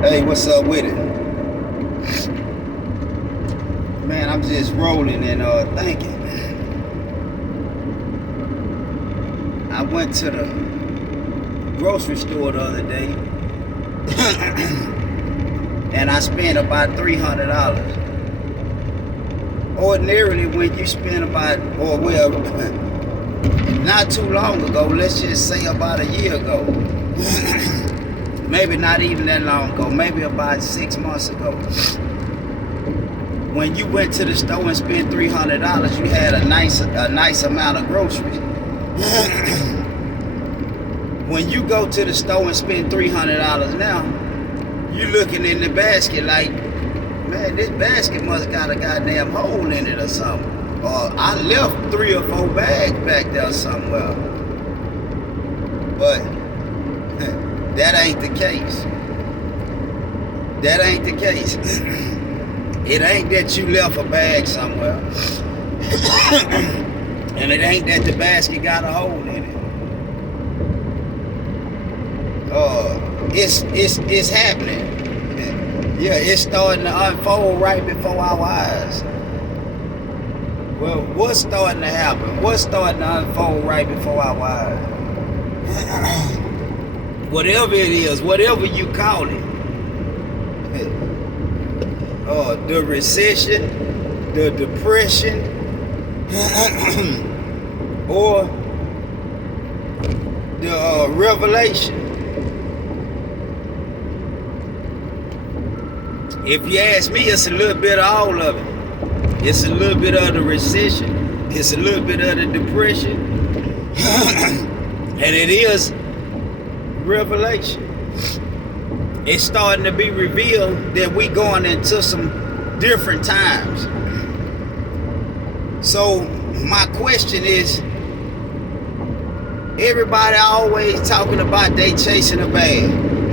Hey, what's up with it? Man, I'm just rolling and thinking. I went to the grocery store the other day and I spent about $300. Ordinarily, when you spend about, or well, not too long ago, let's just say about a year ago, maybe not even that long ago, maybe about 6 months ago, when you went to the store and spent $300, you had a nice amount of groceries. When you go to the store and spend $300 now, you looking in the basket like, man, this basket must got a goddamn hole in it or something. Or I left 3 or 4 bags back there somewhere. But that ain't the case. That ain't the case. It ain't that you left a bag somewhere. And it ain't that the basket got a hole in it. It's happening. Yeah, it's starting to unfold right before our eyes. Well, what's starting to happen? What's starting to unfold right before our eyes? Whatever it is, whatever you call it. The recession, the depression, or the revelation. If you ask me, it's a little bit of all of it. It's a little bit of the recession. It's a little bit of the depression. And it is revelation. It's starting to be revealed that we going into some different times. So my question is, everybody always talking about they chasing a bag.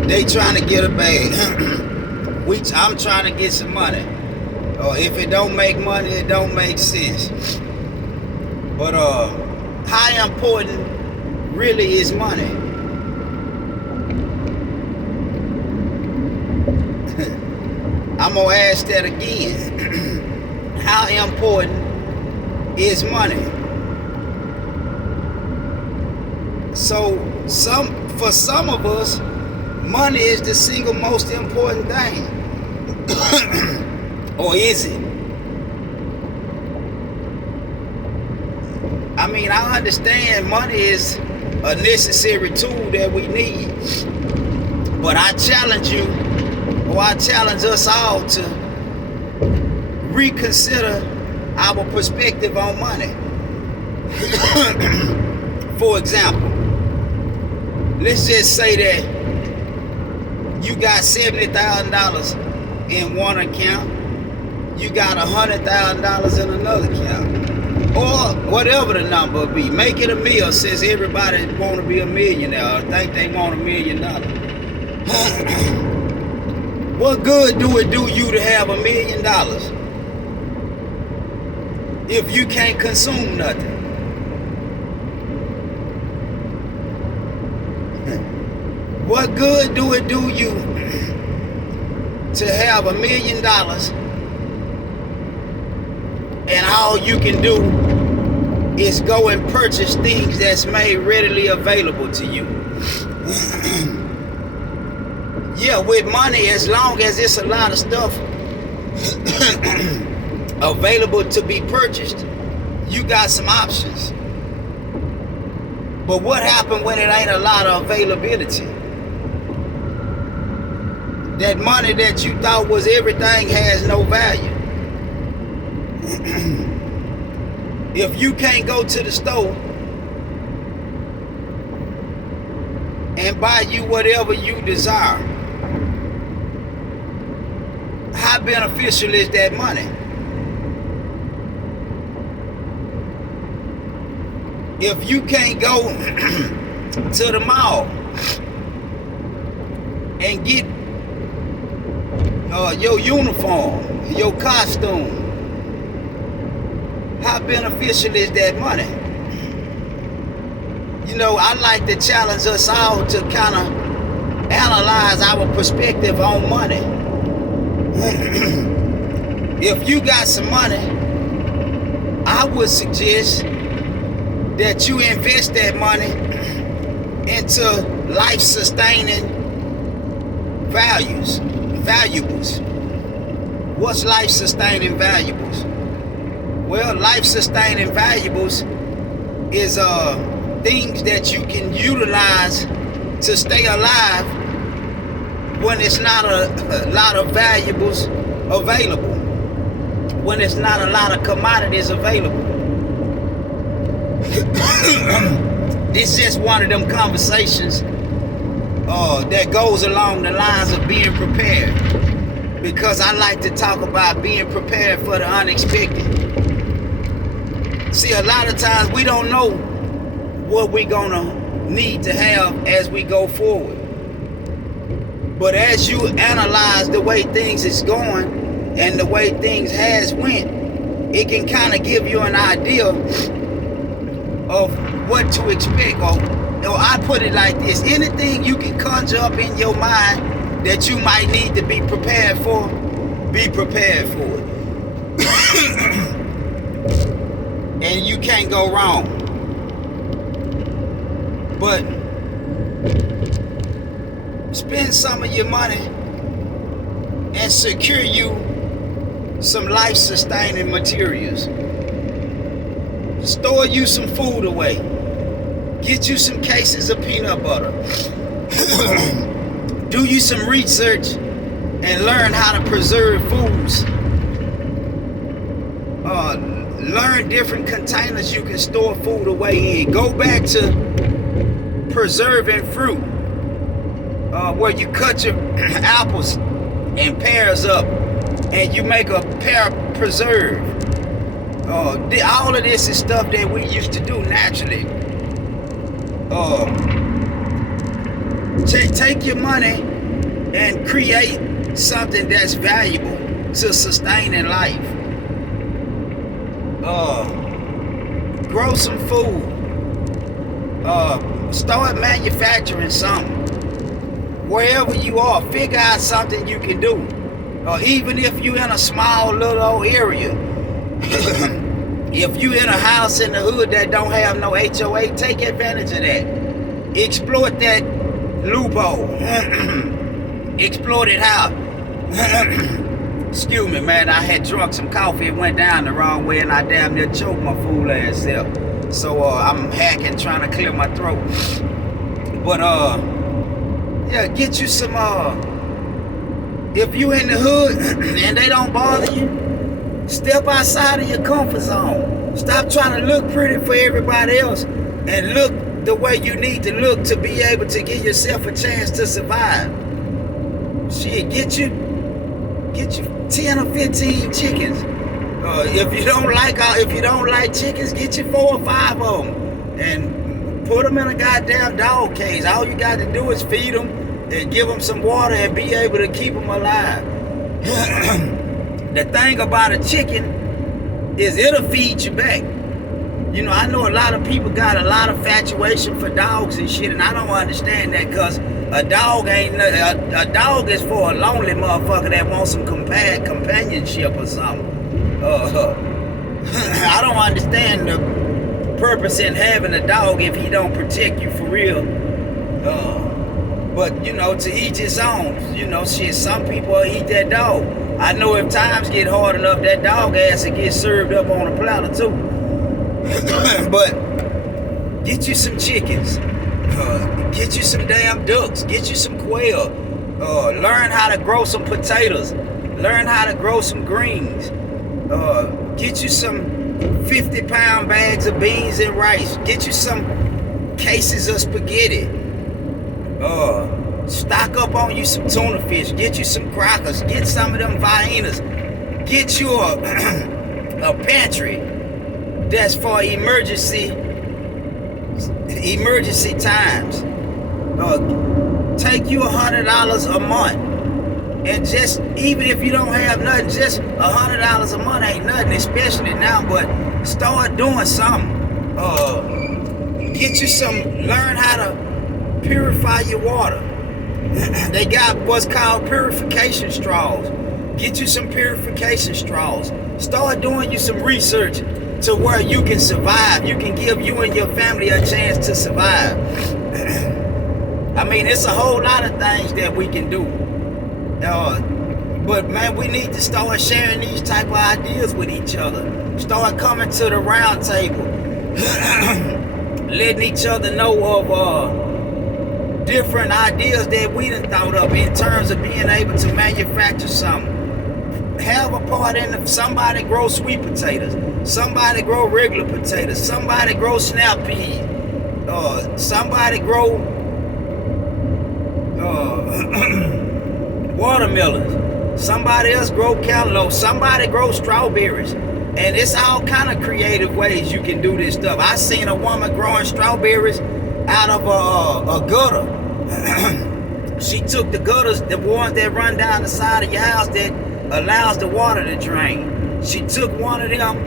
They trying to get a bag. I'm trying to get some money. Or if it don't make money, it don't make sense. But how important really is money? I'm gonna ask that again. How important is money? So for some of us, money is the single most important thing. Or is it? I mean, I understand money is a necessary tool that we need. But I challenge you, or I challenge us all to reconsider our perspective on money. For example, let's just say that you got $70,000 in one account, you got $100,000 in another account, or whatever the number be. Make it a million, since everybody want to be a millionaire or think they want $1 million. What good do it do you to have $1 million if you can't consume nothing? What good do it do you to have $1 million and all you can do is go and purchase things that's made readily available to you? Yeah, with money, as long as it's a lot of stuff available to be purchased, you got some options. But what happened when it ain't a lot of availability? That money that you thought was everything has no value. If you can't go to the store and buy you whatever you desire, how beneficial is that money? If you can't go to the mall and get your uniform, your costume, how beneficial is that money? You know, I like to challenge us all to kind of analyze utilize our perspective on money. If you got some money, I would suggest that you invest that money into life-sustaining valuables. What's life-sustaining valuables? Well, life-sustaining valuables is things that you can utilize to stay alive when it's not a lot of valuables available, when it's not a lot of commodities available. This is just one of them conversations that goes along the lines of being prepared, because I like to talk about being prepared for the unexpected. See, a lot of times we don't know what we're gonna need to have as we go forward. But as you analyze the way things is going and the way things has went, it can kind of give you an idea of what to expect. Or I put it like this: anything you can conjure up in your mind that you might need to be prepared for, be prepared for it. And you can't go wrong. But spend some of your money and secure you some life-sustaining materials. Store you some food away. Get you some cases of peanut butter. Do you some research and learn how to preserve foods. Learn different containers you can store food away in. Go back to preserving fruit, where you cut your apples and pears up and you make a pear preserve. All of this is stuff that we used to do naturally. Take your money and create something that's valuable to sustaining life. Grow some food. Start manufacturing something. Wherever you are, figure out something you can do. Even if you're in a small little area. If you in a house in the hood that don't have no HOA, take advantage of that. Exploit that loophole. Exploit it how? Excuse me, man. I had drunk some coffee. It went down the wrong way, and I damn near choked my fool ass self. So I'm hacking, trying to clear my throat. But yeah, get you some. If you in the hood and they don't bother you, step outside of your comfort zone. Stop trying to look pretty for everybody else and look the way you need to look to be able to give yourself a chance to survive. Shit, get you 10 or 15 chickens. If you don't like chickens, get you 4 or 5 of them and put them in a goddamn dog cage. All you got to do is feed them and give them some water and be able to keep them alive. The thing about a chicken is it'll feed you back. You know, I know a lot of people got a lot of infatuation for dogs and shit, and I don't understand that, because a dog is for a lonely motherfucker that wants some companionship or something. I don't understand the purpose in having a dog if he don't protect you for real. But you know, to each his own. You know, shit, some people will eat that dog. I know if times get hard enough, that dog ass will get served up on a platter too. But get you some chickens. Get you some damn ducks. Get you some quail. Learn how to grow some potatoes. Learn how to grow some greens. Get you some 50-pound bags of beans and rice. Get you some cases of spaghetti. Stock up on you some tuna fish. Get you some crackers. Get some of them Viennas. Get you a pantry that's for emergency times. Take you $100 a month, and just, even if you don't have nothing, just $100 a month ain't nothing, especially now. But start doing something. Get you some. Learn how to purify your water. They got what's called purification straws. Get you some purification straws. Start doing you some research to where you can survive. You can give you and your family a chance to survive. I mean, it's a whole lot of things that we can do. But man, we need to start sharing these type of ideas with each other. Start coming to the round table. Letting each other know of different ideas that we done thought of in terms of being able to manufacture something. Have a part in somebody grow sweet potatoes, somebody grow regular potatoes, somebody grow snap peas, somebody grow watermelons, somebody else grow cantaloupe, somebody grow strawberries. And it's all kind of creative ways you can do this stuff. I seen a woman growing strawberries out of a gutter. She took the gutters, the ones that run down the side of your house that allows the water to drain. She took one of them,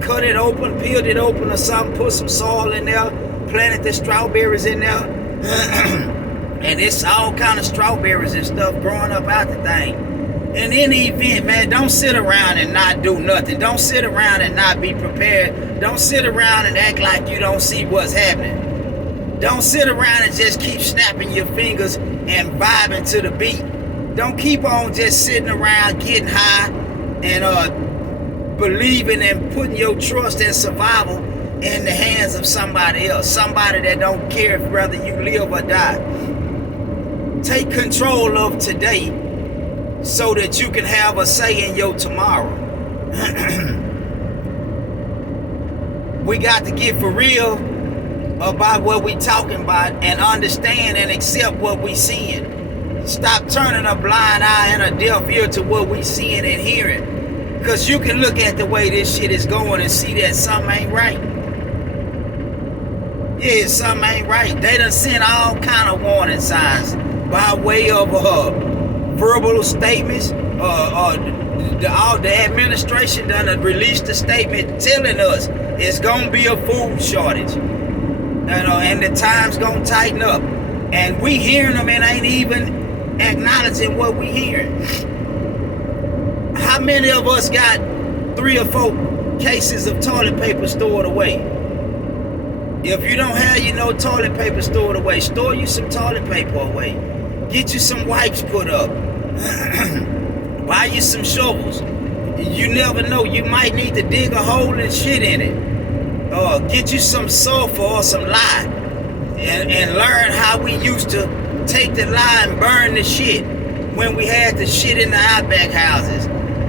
cut it open, peeled it open or something, put some soil in there, planted the strawberries in there. And it's all kind of strawberries and stuff growing up out the thing. In any event, man, don't sit around and not do nothing. Don't sit around and not be prepared. Don't sit around and act like you don't see what's happening. Don't sit around and just keep snapping your fingers and vibing to the beat. Don't keep on just sitting around getting high and believing and putting your trust and survival in the hands of somebody else. Somebody that don't care whether you live or die. Take control of today so that you can have a say in your tomorrow. We got to get for real about what we talking about and understand and accept what we seeing. Stop turning a blind eye and a deaf ear to what we seeing and hearing. Because you can look at the way this shit is going and see that something ain't right. Yeah, something ain't right. They done sent all kind of warning signs by way of verbal statements. The administration done released a statement telling us it's gonna be a food shortage. And the time's gonna tighten up. And we hearing them and ain't even acknowledging what we hearing. How many of us got 3 or 4 cases of toilet paper stored away? If you don't have toilet paper stored away, store you some toilet paper away. Get you some wipes put up. Buy you some shovels. You never know, you might need to dig a hole and shit in it. Get you some sulfur or some lye and learn how we used to take the lye and burn the shit when we had the shit in the outback houses.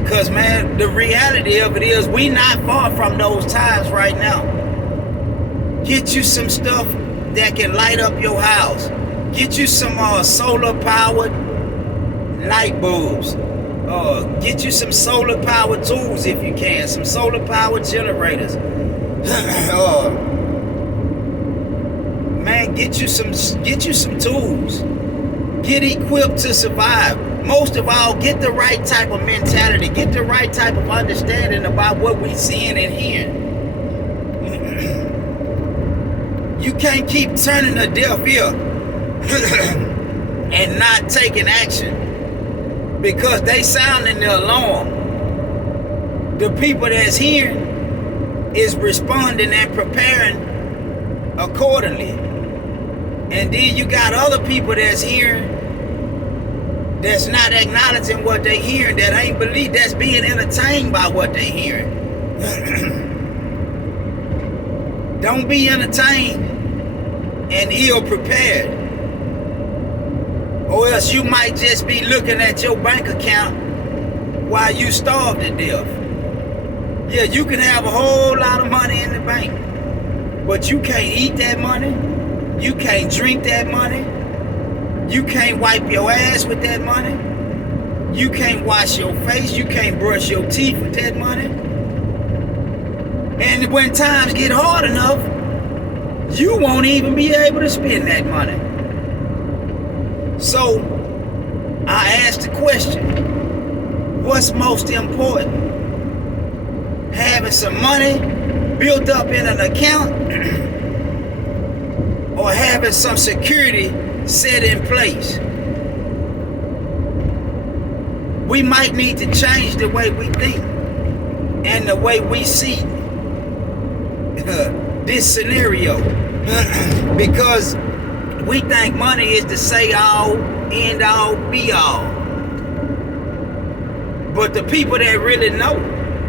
Cause man, the reality of it is we not far from those times right now. Get you some stuff that can light up your house. Get you some solar powered light bulbs. Get you some solar powered tools if you can. Some solar powered generators. Man, get you some tools. Get equipped to survive. Most of all, get the right type of mentality. Get the right type of understanding about what we seeing and hearing. You can't keep turning a deaf ear and not taking action because they sounding the alarm. The people that's hearing is responding and preparing accordingly. And then you got other people that's hearing that's not acknowledging what they hearing, that ain't believe, that's being entertained by what they hearing. Don't be entertained and ill prepared, or else you might just be looking at your bank account while you starve to death. Yeah, you can have a whole lot of money in the bank, but you can't eat that money, you can't drink that money, you can't wipe your ass with that money, you can't wash your face, you can't brush your teeth with that money. And when times get hard enough, you won't even be able to spend that money. So, I asked the question, what's most important? Having some money built up in an account or having some security set in place? we might need to change the way we think and the way we see this scenario. Because we think money is the say all, end all, be all. But the people that really know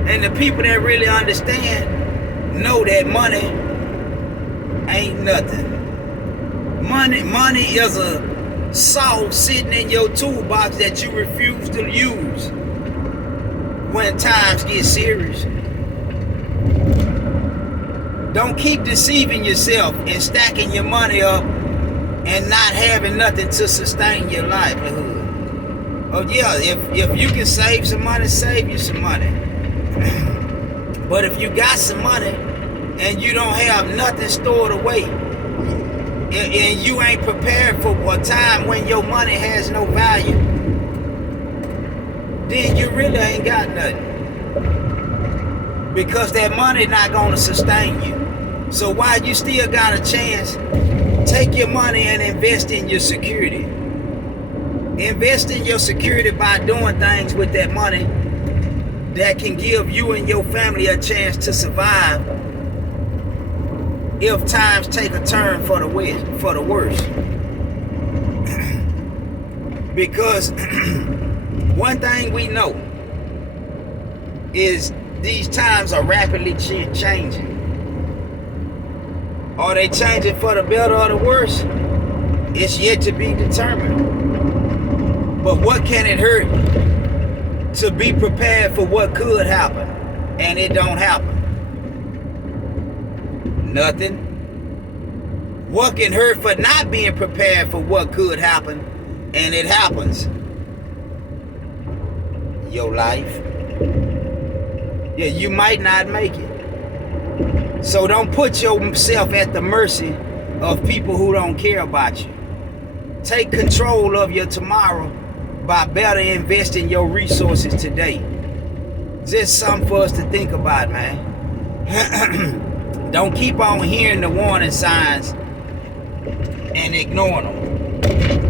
and the people that really understand know that money ain't nothing. Money is a saw sitting in your toolbox that you refuse to use when times get serious. Don't keep deceiving yourself and stacking your money up and not having nothing to sustain your livelihood. Oh yeah, if you can save some money, save you some money. But if you got some money and you don't have nothing stored away, and you ain't prepared for a time when your money has no value, then you really ain't got nothing. Because that money not gonna sustain you. So while you still got a chance, take your money and invest in your security. Invest in your security by doing things with that money that can give you and your family a chance to survive if times take a turn for the worse. Because one thing we know is these times are rapidly changing. Are they changing for the better or the worse? It's yet to be determined. But what can it hurt to be prepared for what could happen and it don't happen? Nothing. What can hurt for not being prepared for what could happen and it happens? Your life. Yeah, you might not make it. So don't put yourself at the mercy of people who don't care about you. Take control of your tomorrow by better investing your resources today. Just something for us to think about, man. Don't keep on hearing the warning signs and ignoring them.